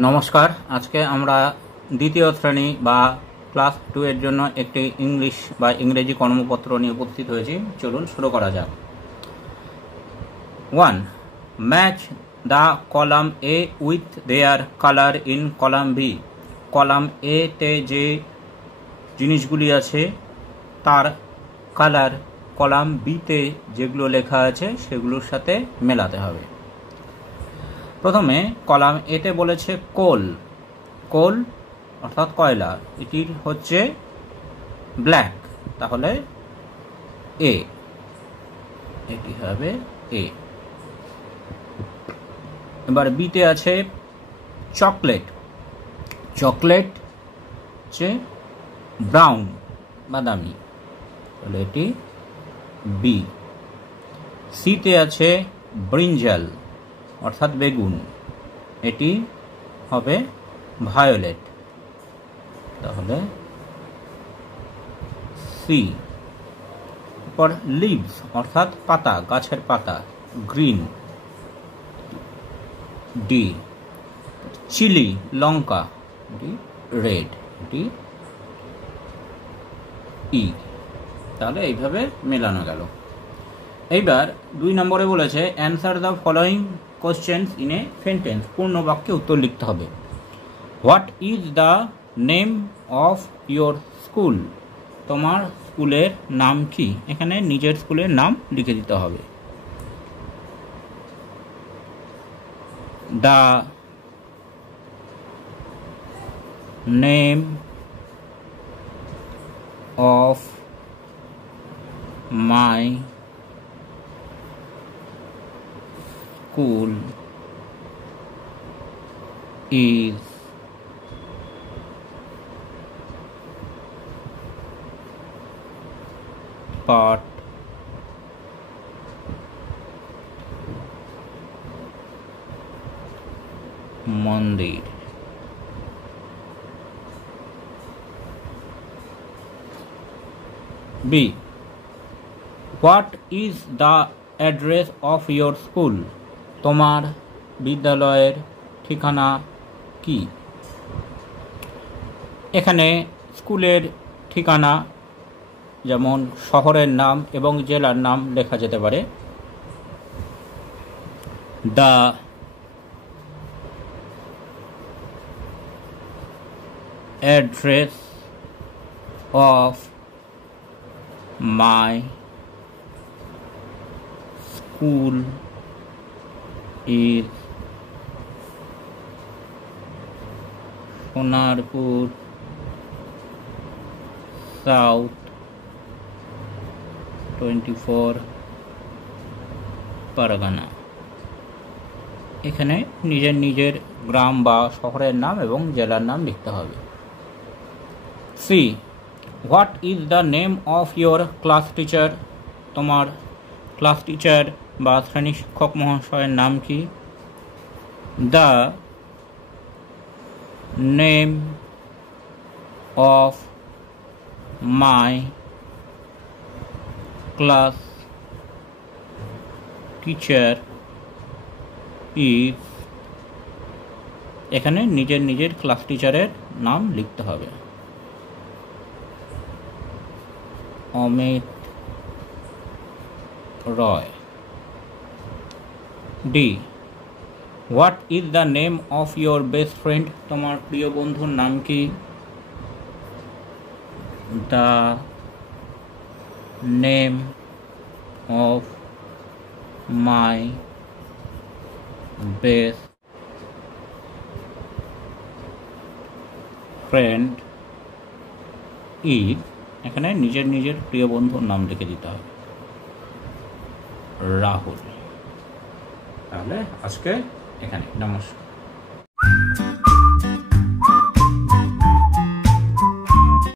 নমস্কার। আজকে আমরা দ্বিতীয় শ্রেণী বা ক্লাস 2 এর জন্য একটি ইংলিশ বা ইংরেজি কর্মপত্র নিয়ে উপস্থিত হয়েছি। চলুন শুরু করা যাক। 1. Match the column A with their colour in column B. Column A তে যে জিনিসগুলি আছে তার কালার কলাম বিতে যেগুলো লেখা আছে সেগুলোর সাথে মেলাতে হবে। প্রথমে কলাম এতে বলেছে কোল। কোল অর্থাৎ কয়লা, এটির হচ্ছে ব্ল্যাক, তাহলে এ, এটি হবে এ। এবার বিতে আছে চকলেট। চকলেট হচ্ছে ব্রাউন, বাদামি, তাহলে এটি বি। সিতে আছে ব্রিঞ্জাল অর্থাৎ বেগুন, এটি হবে ভায়োলেট, তাহলে সি। এরপর লিভস অর্থাৎ পাতা, গাছের পাতা, গ্রিন, ডি। চিলি লঙ্কা, এটি রেড, এটি ই। তাহলে এইভাবে মেলানো গেল। এইবার 2 নম্বরে বলেছে answer the following questions in a sentence. পূর্ণ বাক্যে উত্তর লিখতে হবে। What is the name of your school. তোমার স্কুলের নাম কি? এখানে নিজের স্কুলের নাম লিখে দিতে হবে। The name of my school is Pat Mandir। B. What is the address of your school? তোমার বিদ্যালয়ের ঠিকানা কি? এখানে স্কুলের ঠিকানা যেমন শহরের নাম এবং জেলার নাম লেখা যেতে পারে। The address of my school is Sonarpur south 24 Pargana. এখানে নিজের গ্রাম বা শহরের নাম এবং জেলার নাম লিখতে হবে। C. What is the name of your class teacher. তোমার ক্লাস টিচার বা শ্রেণী শিক্ষক মহাশয়ের নাম কি? The name of my class teacher is. এখানে নিজের ক্লাস টিচারের নাম লিখতে হবে। Amit Roy. D. What is the name of your best friend. তোমার প্রিয় বন্ধুর নাম কি? The name of my best friend is. এখানে নিজের প্রিয় বন্ধুর নাম লিখে দিতে হবে। রাহুল। তাহলে আজকে এখানে নমস্কার।